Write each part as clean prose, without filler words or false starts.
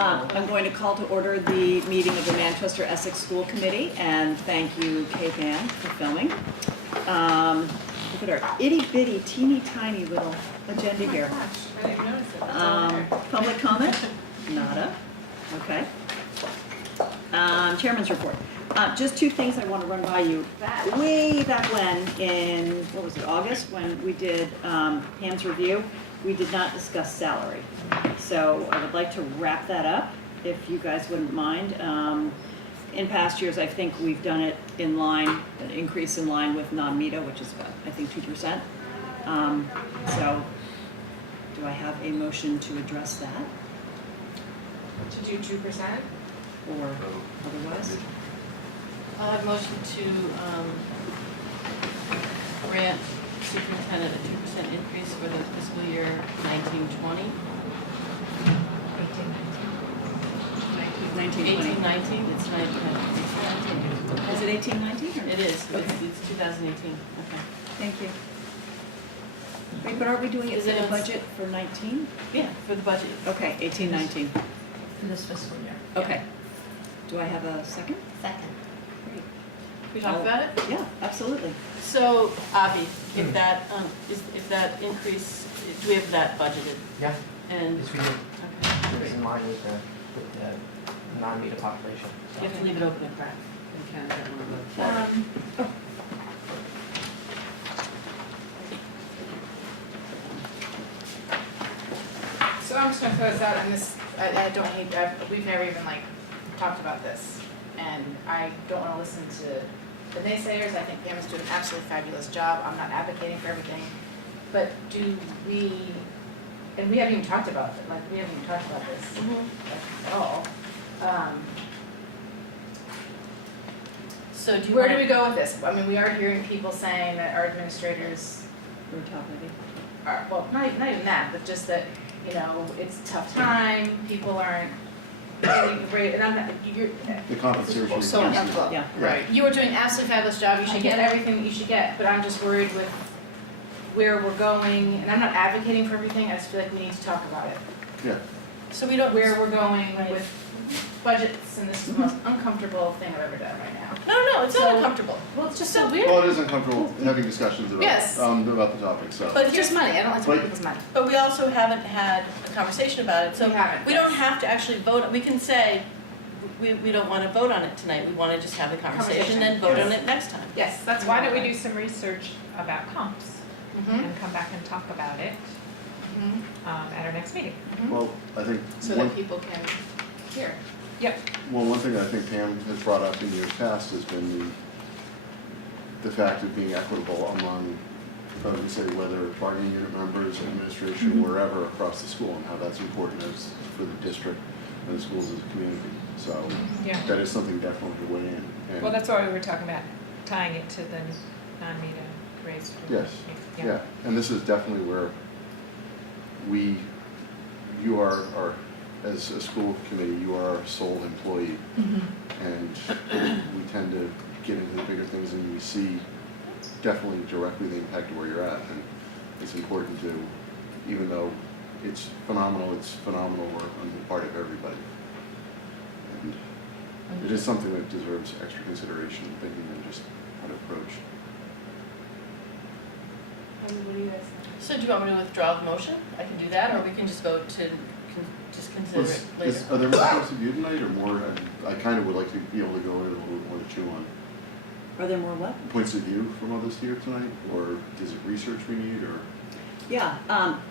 I'm going to call to order the meeting of the Manchester Essex School Committee, and thank you, Kate Ann, for filming. Look at our itty-bitty, teeny-tiny little agenda here. Gosh, I didn't notice it. It's over there. Public comment? Nada. Okay. Chairman's report. Just two things I want to run by you. Way back when, in, what was it, August, when we did Pam's review, we did not discuss salary. So I would like to wrap that up, if you guys wouldn't mind. In past years, I think we've done it in line, an increase in line with non-META, which is about, I think, 2%. So do I have a motion to address that, To do 2%? or otherwise? I'll have motion to grant superintendent a 2% increase for the fiscal year 1920. 1920. 1819, it's 1919. Is it 1819? It is, Okay. it's 2018, okay. Thank you. Wait, but are we doing it Is for it the on- budget for 19? Yeah, for the budget. Okay, 1819. For this fiscal year. Okay. Do I have a second? Second. Great. Can we talk about it? Yeah, absolutely. So, Avi, if that, if that increase, do we have that budgeted? Yeah, And, yes we do. okay, It's great. in line with the non-META population. So. You have to leave it open and crack. So I'm just gonna throw this out, and this, I don't hate, we've never even like talked about this. And I don't wanna listen to the naysayers. I think Pam is doing an absolutely fabulous job. I'm not advocating for everything. But do we, and we haven't even talked about it, like, we haven't even talked about this like, at all. So do you Where want do we go with this? I mean, we are hearing people saying that our administrators We're top heavy. are, well, not even that, but just that, you know, it's a tough time, people aren't getting great, and I'm not, you're. The compensation. So is- uncomfortable. Yeah. Right. You are doing an absolutely fabulous job, you I should get get it. everything that you should get, but I'm just worried with where we're going, and I'm not advocating for everything, I just feel like we need to talk about it. Yeah, So we don't. Where we're going Right. with budgets, and this is the most uncomfortable thing I've ever done right now. No, it's not So- uncomfortable. Well, it's just so weird. well, it is uncomfortable having discussions about, Yes. about the topic, so. But It's just money, I don't like to But- take people's money. But we also haven't had a conversation about it, so We haven't, we don't yes. have to actually vote, we can say, we don't wanna vote on it tonight, we wanna just have the conversation and vote on yes. it next time. Yes, that's Why why don't we do some research about comps Mm-hmm, and come back and talk about it at our next meeting? Well, I think, so one, that people can hear. well, one thing I think Pam has brought up in years past has been the fact of being equitable among, I would say, whether bargaining unit members, administration, wherever across the school, and how that's important as for the district and the schools as a community. So Yeah. that is something definitely to weigh in. And Well, that's why we were talking about tying it to the non-META raise. for- Yes, yeah, and this is definitely where you are, as a school committee, you are our sole employee. And we tend to get into the bigger things and we see definitely directly the impact of where you're at. And it's important to, even though it's phenomenal work on the part of everybody. And it is something that deserves extra consideration, thinking and just how to approach. What do you guys think? So do you want me to withdraw the motion? I can do that, or we can just vote to just consider it later. Are there more things to do tonight, or more, I kind of would like to be able to go in a little bit more to chew on Are there more what? points of view from others here tonight, or is it research we need, or? Yeah,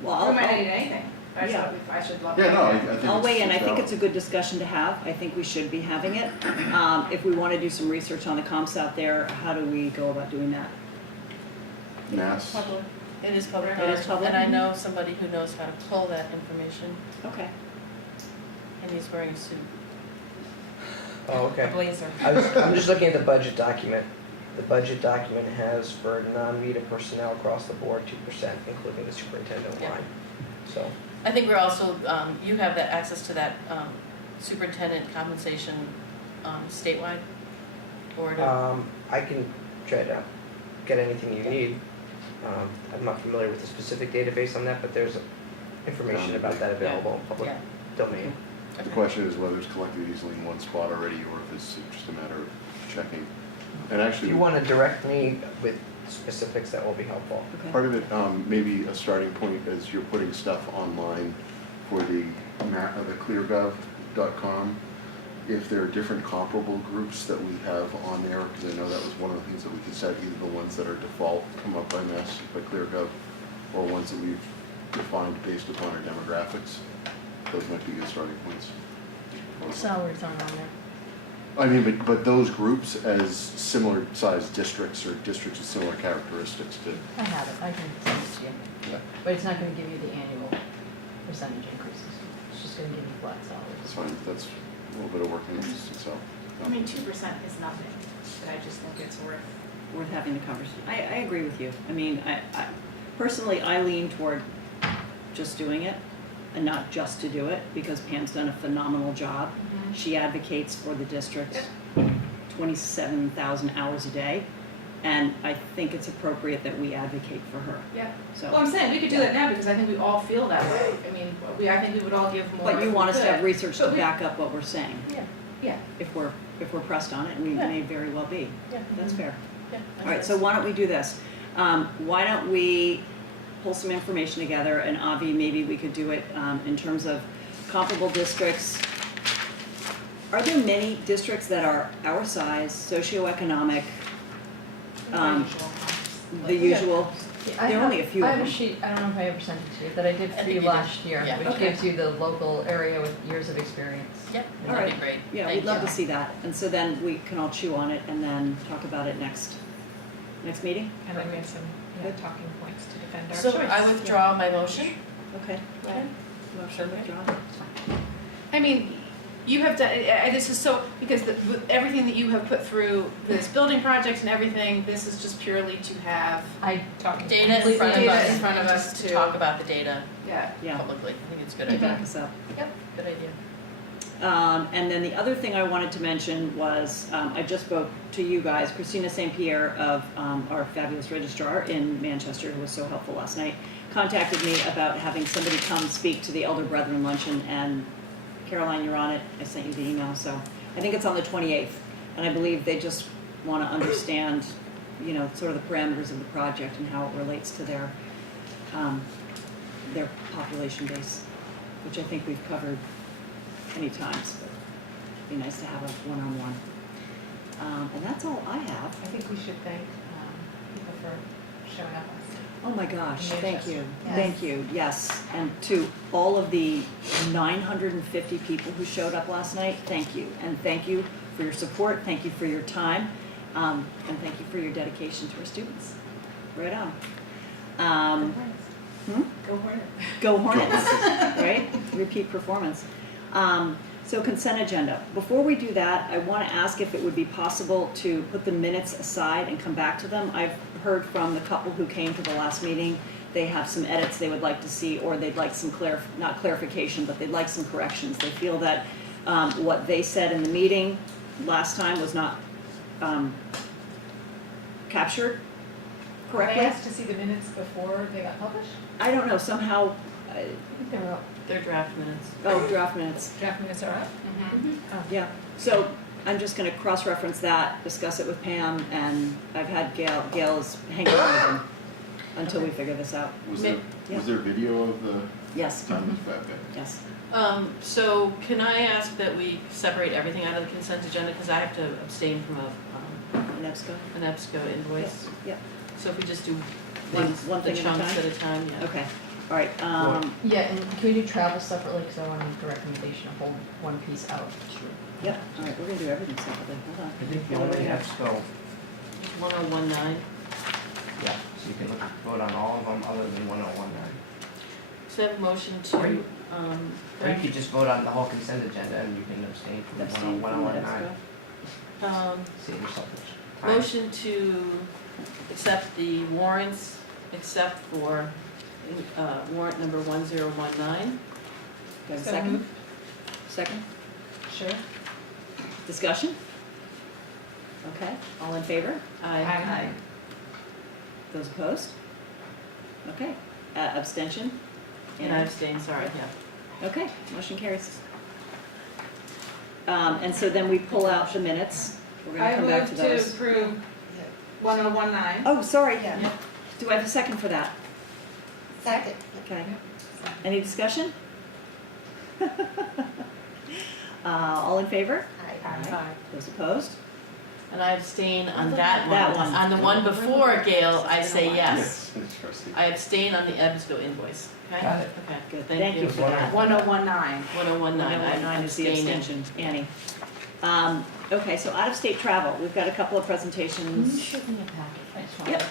well, We might not I'll, need anything, I just Yeah. thought I should love. Yeah, no, I to think I'll weigh in. I it's think valid. it's a good discussion to have. I think we should be having it. If we want to do some research on the comps out there, how do we go about doing that? Mass, Public. It is public It is knowledge, public? and I know somebody who knows how to pull that information, Okay. and he's wearing a suit. Oh, A okay. blazer. I'm just looking at the budget document. The budget document has for non-META personnel across the board 2%, including the superintendent Yeah. line. So, I think we're also, you have that access to that superintendent compensation statewide? Or do, I can try to get anything you need. I'm not familiar with the specific database on that, but there's information about that available in public yeah. domain. The Okay. question is whether it's collected easily in one spot already, or if it's just a matter of checking. And If actually, you want to direct me with specifics, that will be helpful. Okay. part of it, maybe a starting point as you're putting stuff online for the the cleargov.com. If there are different comparable groups that we have on there, because I know that was one of the things that we could set, either the ones that are default come up by ClearGov, or ones that we've defined based upon our demographics. Those might be good starting points. Salaries aren't on there. I mean, but those groups as similar sized districts or districts with similar characteristics to, I have it, I can send it to you, yeah, but it's not gonna give you the annual percentage increases. It's just gonna give you flat that's salaries. fine, that's a little bit of work in itself. I mean, 2% is nothing, but I just think it's Worth having the conversation. I agree with you. I mean, personally, I lean toward just doing it and not just to do it, because Pam's done a phenomenal job. She advocates for the district 27,000 hours a day, and I think it's appropriate that we advocate for her, Yeah. so. Well, I'm saying we could do that now because I think we all feel that way. I mean, I think we would all give more. But you if want we us to have could. research to But we- back up what we're saying, Yeah. if we're pressed on it, and we Yeah. may very well be. Yeah. That's fair. Yeah. All right, so why don't we do this? Why don't we pull some information together, and Avi, maybe we could do it in terms of comparable districts. Are there many districts that are our size, socioeconomic, the usual? Yeah, There are only a few I of have a them. sheet, I don't know if I ever sent it to you, that I did I for think you you did. last year, Yeah. which Okay. gives you the local area with years of experience. Yep, All that'd be right. great. Yeah, Thank we'd love you. to see that, and so then we can all chew on it and then talk about it next meeting? And then we have some Good. talking points to defend our So choice. I withdraw my motion. Okay. Okay. Motion Okay. withdrawn. I mean, you have done, this is so, because with everything that you have put through this building project and everything, this is just purely to have I, Talking Data in Completely front of data us. in front of us To talk about the data Yeah. Yeah, publicly. I think it's a good to idea. back us up. Yep, good idea. And then the other thing I wanted to mention was, I just spoke to you guys, Christina St. Pierre of our fabulous registrar in Manchester, who was so helpful last night, contacted me about having somebody come speak to the Elder Brethren Luncheon, and Caroline, you're on it, I sent you the email, so I think it's on the 28th, and I believe they just want to understand, you know, sort of the parameters of the project and how it relates to their population base, which I think we've covered many times, but it'd be nice to have a one-on-one. And that's all I have. I think we should thank people for showing up last night. Oh my gosh, thank you, Yes. thank you, yes. And to all of the 950 people who showed up last night, thank you. And thank you for your support, thank you for your time, and thank you for your dedication to our students. Right on. Hmm? Go for it. Go Hornets, right? Repeat performance. So consent agenda. Before we do that, I want to ask if it would be possible to put the minutes aside and come back to them. I've heard from the couple who came to the last meeting, they have some edits they would like to see, or they'd like some not clarification, but they'd like some corrections. They feel that what they said in the meeting last time was not captured correctly. They asked to see the minutes before they got published? I don't know, somehow, I think they were up. Their draft minutes. draft minutes. Draft minutes are up? Oh. Yeah, so I'm just gonna cross-reference that, discuss it with Pam, and I've had Gail is hanging on with them until we figure this out. Was Ma- there video of the Yes, time of that day? yes. So can I ask that we separate everything out of the consent agenda, because I have to abstain from And EBSCO? an EBSCO invoice. Yep. So if we just do One things, thing the at a chunks time? at a time, yeah. Okay, all right, yeah, and can we do travel separately, because I want to make a recommendation to hold one piece out. yep, all right, we're gonna do everything separately, hold on. I think the only EBSCO, 1019. yeah, so you can vote on all of them other than 1019. So I have a motion to, Or you correct, could just vote on the whole consent agenda and you can abstain from the Abstain from the 1019. EBSCO. Save yourself the time. motion to accept the warrants, except for warrant number 1019. Do I have a So second? moved. Second, Sure. discussion? Okay, all in favor? Aye. Those opposed? Okay, abstention? And I abstain, sorry, yeah. Okay, motion carries. And so then we pull out the minutes. We're gonna I come back move to to those. approve 1019. Oh, sorry. Yeah. Do I have a second for that? Second. Okay. Any discussion? All in favor? Aye. Those opposed? And I abstain on that one. That one. On the one before, Gail, I say yes. Yes, trustee. I abstain on the EBSCO invoice, okay? Got it. Okay, Good, thank thank you you. for that. 1019. 1019, I'm 1019 is the abstaining. extension, Annie. Okay, so out-of-state travel, we've got a couple of Can you presentations. shoot me a packet? I just want Yep. to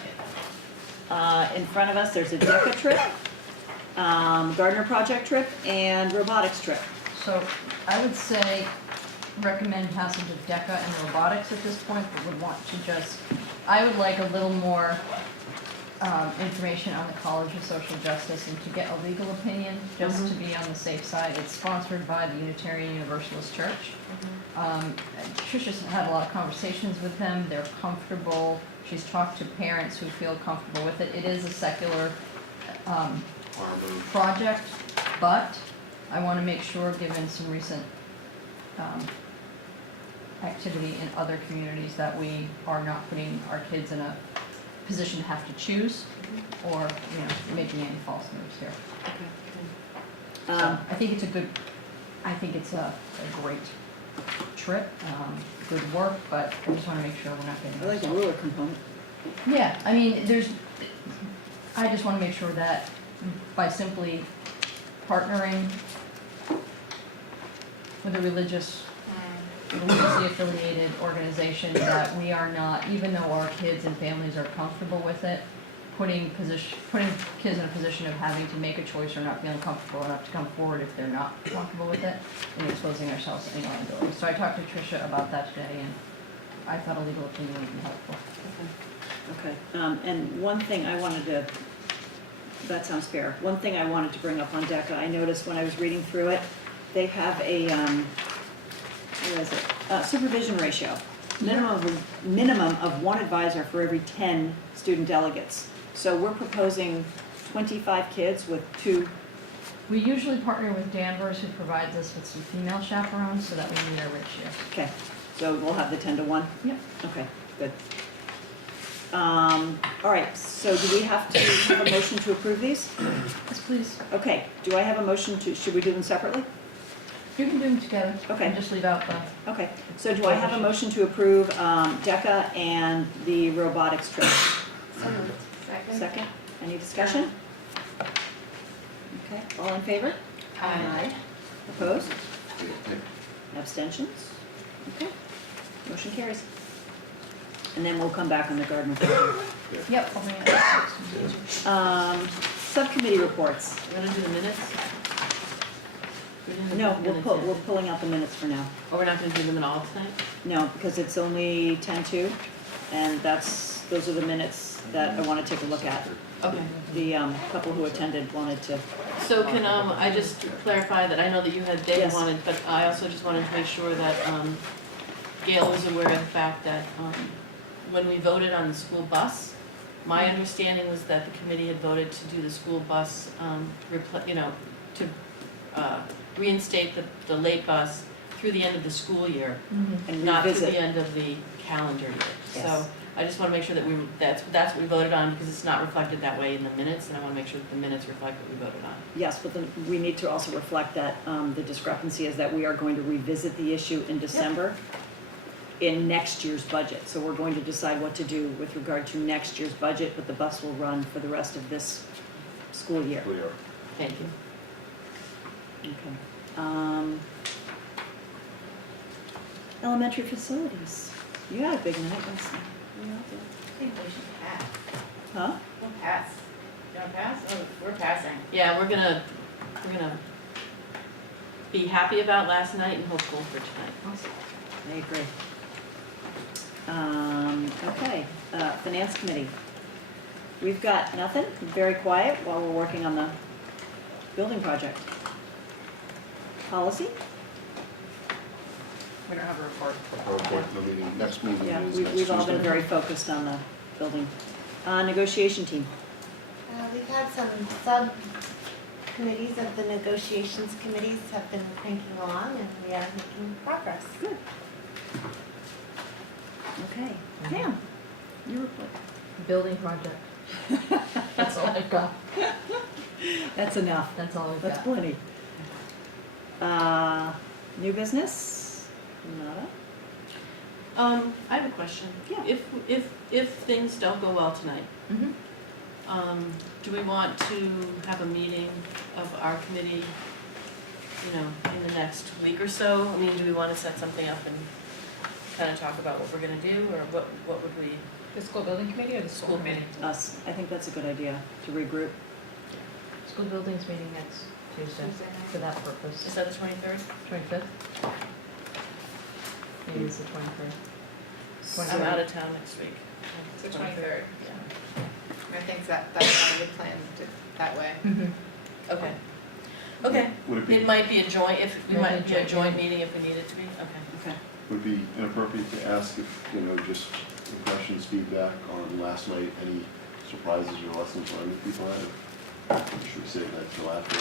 look In front of us, there's a DECA trip, Gardner Project trip, and robotics trip. So I would say recommend passage of DECA and robotics at this point, but would want to just, I would like a little more information on the College of Social Justice and to get a legal opinion, just to be on the safe side. It's sponsored by the Unitarian Universalist Church. Trisha's had a lot of conversations with them, they're comfortable, she's talked to parents who feel comfortable with it. It is a secular Armor. project, but I want to make sure, given some recent activity in other communities, that we are not putting our kids in a position to have to choose or, making any false moves here. So I think it's I think it's a great trip, good work, but I just want to make sure we're not getting. I like the ourselves- ruler component. Yeah, I mean, I just want to make sure that by simply partnering with a religiously affiliated organization, that we are not, even though our kids and families are comfortable with it, putting kids in a position of having to make a choice or not feeling comfortable enough to come forward if they're not comfortable with it, and exposing ourselves to any liability. So I talked to Tricia about that today, and I thought a legal opinion would be helpful. Okay, and one thing I wanted to, that sounds fair. One thing I wanted to bring up on DECA, I noticed when I was reading through it, they have a, what is it? Supervision ratio. Minimum of one advisor for every 10 student delegates. So we're proposing 25 kids with 2. We usually partner with Danvers, who provides us with some female chaperones, so that we meet our ratio. Okay, so we'll have the 10-to-1? Yep. Okay, good. All right, so do we have to have a motion to approve these? Yes, please. Okay, do I have a motion to, should we do them separately? You can do them together. Okay. And just leave out the, Okay, so do I have a motion to approve DECA and the robotics trip? Second. Second, any discussion? Okay, all in favor? Aye. Opposed? Okay. Abstentions? Okay, motion carries. And then we'll come back on the Gardner project. yep, I'll bring it up. Subcommittee reports. We're gonna do the minutes? We're doing the No, minutes yet? we're pulling out the minutes for now. Oh, we're not gonna do them at all tonight? No, because it's only 10-2, and those are the minutes that I want to take a look at. Okay. The couple who attended wanted to, So can, I just clarify that I know that you had, David Yes. wanted, but I also just wanted to make sure that, Gail was aware of the fact that, when we voted on the school bus, my understanding was that the committee had voted to do the school bus, to, reinstate the late bus through the end of the school year, and not through revisit. the end of the calendar year. Yes. So I just wanna make sure that that's what we voted on, because it's not reflected that way in the minutes, and I wanna make sure that the minutes reflect what we voted on. Yes, but then we need to also reflect that the discrepancy is that we are going to revisit the issue in December in next year's budget. So we're going to decide what to do with regard to next year's budget, but the bus will run for the rest of this school year. Clear. Thank you. Okay. Elementary facilities. You had a big night last night. Were you out there? I think we should pass. Huh? We'll pass. You wanna pass? Oh, we're passing. Yeah, we're gonna be happy about last night and hopeful for tonight. I agree. Okay, Finance Committee. We've got nothing, very quiet while we're working on the building project. Policy? We don't have a report. Our report, the meeting, next meeting Yeah, is next we've all been Tuesday. very focused on the building. Negotiation team. We've had some committees of the negotiations committees have been cranking along and we are making progress. Okay, Pam, your report. Building project, that's all I've got, That's enough. that's all I've That's got. plenty. New business? Nada? I have a question. Yeah. If things don't go well tonight, Mhm. do we want to have a meeting of our committee, you know, in the next week or so? I mean, do we want to set something up and kind of talk about what we're gonna do, or what would we? The school building committee or the school School committee? Us. I think that's a good idea, to regroup. School buildings meeting next Tuesday Tuesday night. for that Is purpose. that the 23rd? 25th? Maybe it's the 23rd. I'm out of town next week. It's the 23rd. Yeah. I think that's why we planned it that way. Okay. Okay. Would it be, It might be a joint, if, we Maybe might a be a joint joint meeting if we need it to be, okay. Okay. would it be inappropriate to ask if, just impressions, feedback on last night, any surprises or lessons learned people had? Or should we save that till after? I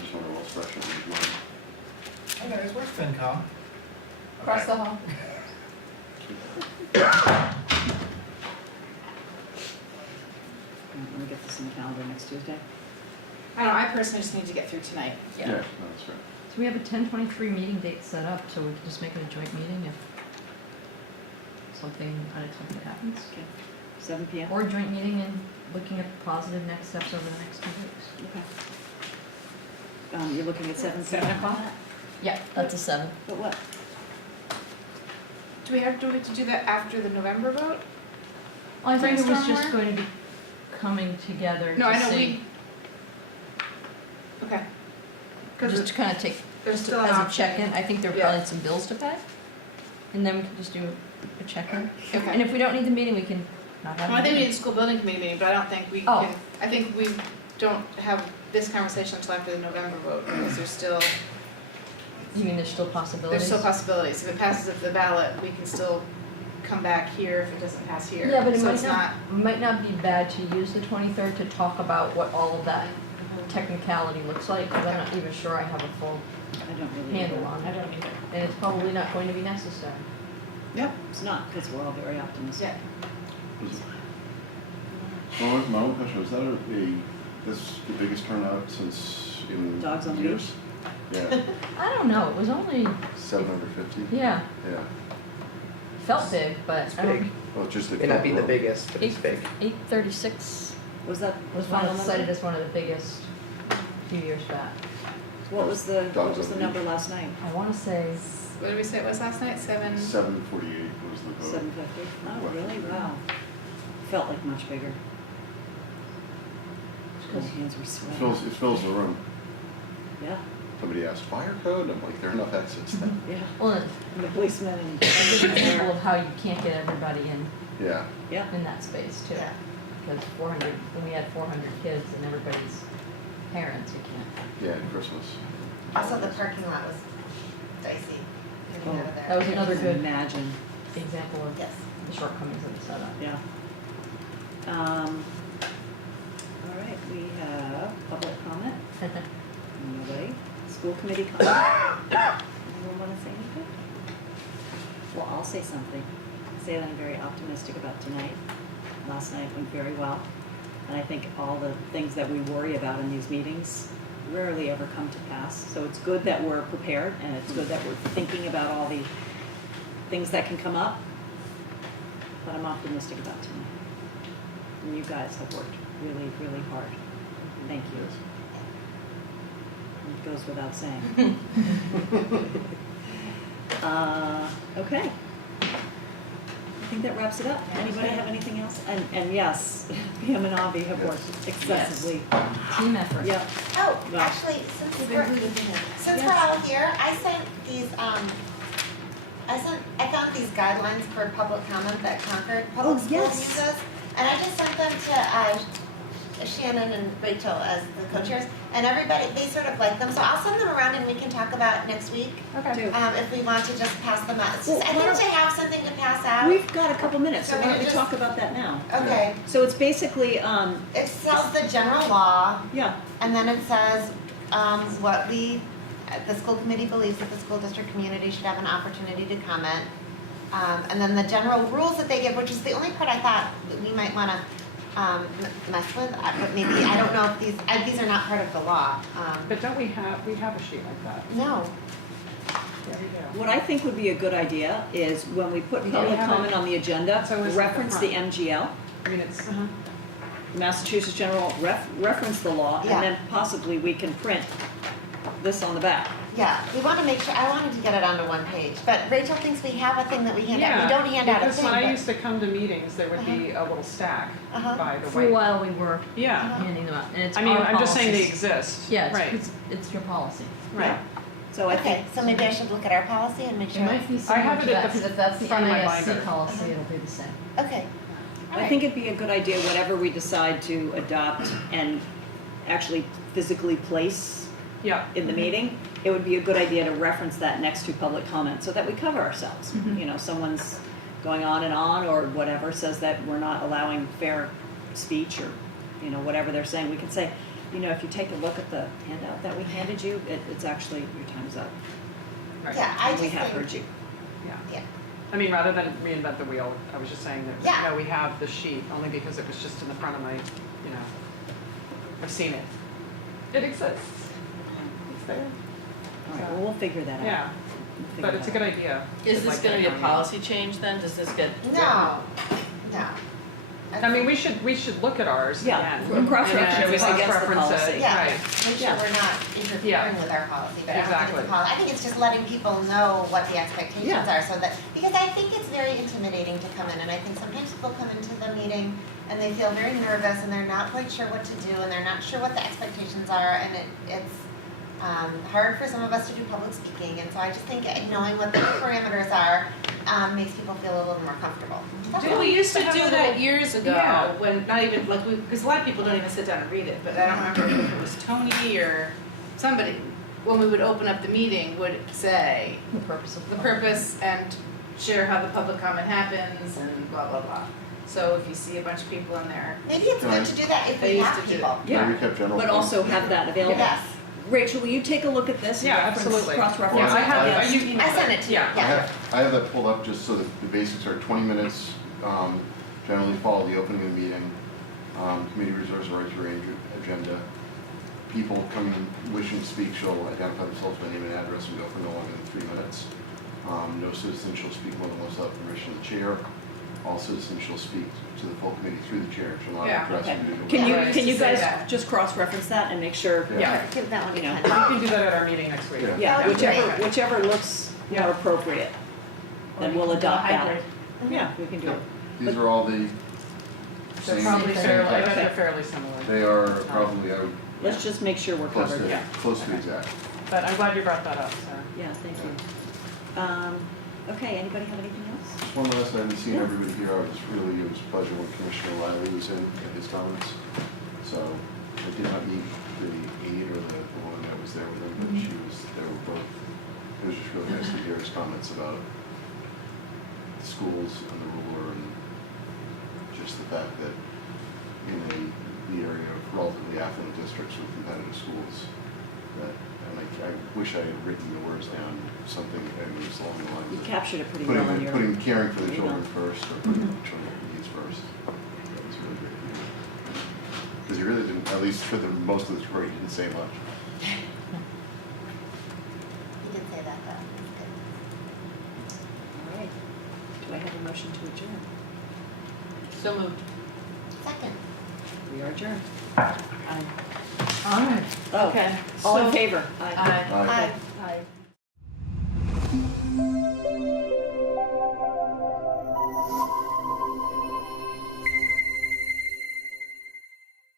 just wonder what's fresh on your mind. Hey guys, where's FinCom? Across the hall. Let me get this in the calendar next Tuesday. I don't know, I personally just need to get through tonight. Yeah, no, that's right. So we have a 10:23 meeting date set up, so we can just make it a joint meeting if something unexpected happens. Okay. 7 PM? Or a joint meeting and looking at positive next steps over the next 2 weeks. Okay. You're looking at 7 PM? 7 o'clock? Yeah, that's a 7. But what? Do we have to do that after the November vote? I think it was Brainstorm just more? going to be coming together No, I to know see, Okay. just Because to kind of take, there's still an as a option. check-in. I think there are Yeah. probably some bills to pay. And then we can just do a check-in. Okay. And if we don't need the meeting, we can not have Well, I the think we need meeting. a school building committee meeting, but I don't think we Oh. can, I think we don't have this conversation until after the November vote, because there's still possibilities? There's still possibilities. If it passes at the ballot, we can still come back here if it doesn't pass here. Yeah, but it So might it's not, might not be bad to use the 23rd to talk about what all of that technicality looks like, because I'm not even sure I have a full I don't really. handle on it. And it's probably not going to be necessary. Yep, it's not, because we're all very optimistic. Yeah. My own question, is that that's the biggest turnout since in Dogs on years? Yeah, I don't know, it was only, 750? yeah, Yeah. felt big, but It's I don't, big. Well, just May not be the biggest, but it's big. 836 Was that was the final cited number? as one of the biggest a few years back. What was the Dogs on the number last night? I want to say, What did we say it was last night? 748 was the vote. 750? Oh, really? Wow. Felt like much bigger. My hands were It sweating. fills the room. Yeah, Somebody asked, fire code? I'm like, there are enough exits then. yeah. well, And the policemen and. it's an example of how you can't get everybody Yeah, in that space too. Yeah. Because 400, when we had 400 kids and everybody's parents, you can't. yeah, Christmas. Also, the parking lot was dicey getting out of there. That was another good Imagine, example of Yes. the shortcomings of the setup. yeah. All right, we have public comment. Nobody. School committee comment. Anyone want to say anything? Well, I'll say something. Say that I'm very optimistic about tonight. Last night went very well. And I think all the things that we worry about in these meetings rarely ever come to pass. So it's good that we're prepared, and it's good that we're thinking about all the things that can come up. But I'm optimistic about tonight. And you guys have worked really, really hard. Thank you. It goes without saying. Okay. I think that wraps it up. Anybody have anything else? And yes, Pam and Avi have worked excessively. Team effort. Yep. Oh, Well, actually, since we're all here, I sent these, I found these guidelines for public comment that Concord Public Oh, Schools yes. uses. And I just sent them Shannon and Rachel as the co-chairs, and everybody, they sort of like them, so I'll send them around and we can talk about next week, Okay. Do. if we want to just pass them out. It's just, Well, I why think don't- to have something to pass out. We've got a couple minutes, so So why don't we we just- talk about that now? Okay, So it's basically, it tells the general law, yeah, and then it says, what the school committee believes that the school district community should have an opportunity to comment. And then the general rules that they give, which is the only part I thought that we might wanna, mess with, but maybe, I don't know if these are not part of the law. But don't we have a sheet like that? No, Yeah, we do. what I think would be a good idea is when we put We public have it. comment on the agenda, It's always at the reference the front. MGL, I mean, it's, Massachusetts General, reference the law, Yeah. and then possibly we can print this on the back. yeah, we wanna make sure, I wanted to get it onto one page, but Rachel thinks we have a thing that we hand out, we don't hand out a because thing, when I but- used to come to meetings, there would be a little stack Uh-huh. by the For a way. while, we were Yeah, handing them out, and it's I mean, our I'm just saying they policies. exist. Yeah, Right, it's your policy. right. So I Okay, think, so maybe I should look at our policy and make It sure. might be I similar have to it at that, the because if that's the front of my MASC binder. policy, it'll be the same. Okay. All I right. think it'd be a good idea, whatever we decide to adopt and actually physically place Yeah, in the meeting, it would be a good idea to reference that next to public comment so that we cover ourselves. Mm-hmm. You know, someone's going on or whatever, says that we're not allowing fair speech or, you know, whatever they're saying, we can say, you know, if you take a look at the handout that we handed you, it's actually, your time's up. right. Yeah, I And just we have think, heard you. Yeah. yeah, I mean, rather than reinvent the wheel, I was just saying that, Yeah. no, we have the sheet, only because it was just in the front of my, you know, I've seen it. It exists. It's there. All right, well, we'll figure that out. Yeah, We'll figure but it's a that good out. idea. Is this Like gonna be a that. policy change then? Does this get? no. I mean, we should look at ours Yeah, again. cross-reference And then it against the cross-reference it, policy. Yeah, Right. make sure Yeah. we're not interfering with our policy, but I don't think Exactly. it's a policy. I think it's just letting people know what the expectations Yeah. are, so that, because I think it's very intimidating to come in, and I think sometimes people come into the meeting and they feel very nervous and they're not quite sure what to do and they're not sure what the expectations are, and it's hard for some of us to do public speaking, and so I just think knowing what the parameters are makes people feel a little more comfortable. That's all. We used to have do a that little- years ago, Yeah. when not even, like, because a lot of people don't even sit down and read it, but I don't remember if it was Tony or somebody, when we would open up the meeting, would say The purpose of the purpose and share how the public comment happens and blah, blah, blah. So if you see a bunch of people in there, Maybe it's good to do that if They we used have to do people. Yeah. Can we recap general? But also have that available. Yes, Rachel, will you take a look at this? and Yeah, reference- absolutely. Cross-reference Well, I it have, against- you emailed I sent it to you, Yeah. yeah. I have that pulled up just so that the basics are 20 minutes, generally follow the opening of the meeting. Committee reserves the right to arrange agenda. People coming, wishing to speak shall identify themselves by name and address and go for no longer than 3 minutes. No citizen shall speak more than once without permission of the chair. All citizens shall speak to the full committee through the chair and shall not Yeah, address Okay, individual. can you, Yeah. can you Just say guys that. just cross-reference that and make sure? Yeah. Give that one to You know. Ken. We can do that at our meeting next week. Yeah. Yeah, That would be whichever, great. whichever looks Yeah. more appropriate, then we'll adopt that. hybrid. Yeah, we can do it. These are all the They're same, probably same fairly, I bet text. they're fairly similar. They are probably, Let's just make sure we're close covered. to, Yeah. close to Okay. exact. But I'm glad you brought that up, so. Yeah, thank you. Okay, anybody have anything else? Just one last, I haven't seen everybody here, it was a pleasure when Commissioner Riley was in at his comments. So I did not meet the aide or the woman that was there with him, but they were both, it was just really nice to hear his comments about the schools and the ruler and just the fact that in the area of relatively affluent districts with competitive schools, that, and I wish I had written the words down, something, I mean, it's along the lines You of captured it pretty well in putting, your. putting caring for the email. children first, or putting the children needs first. That was really great. Because he really didn't, at least for the most of the story, he didn't say much. You did say that, though. That's All right. Do I have a motion to adjourn? So moved. good. Second. We are adjourned. Aye. Alright. Oh, Okay. all in So- favor? Aye. Aye. Aye. Aye. Aye.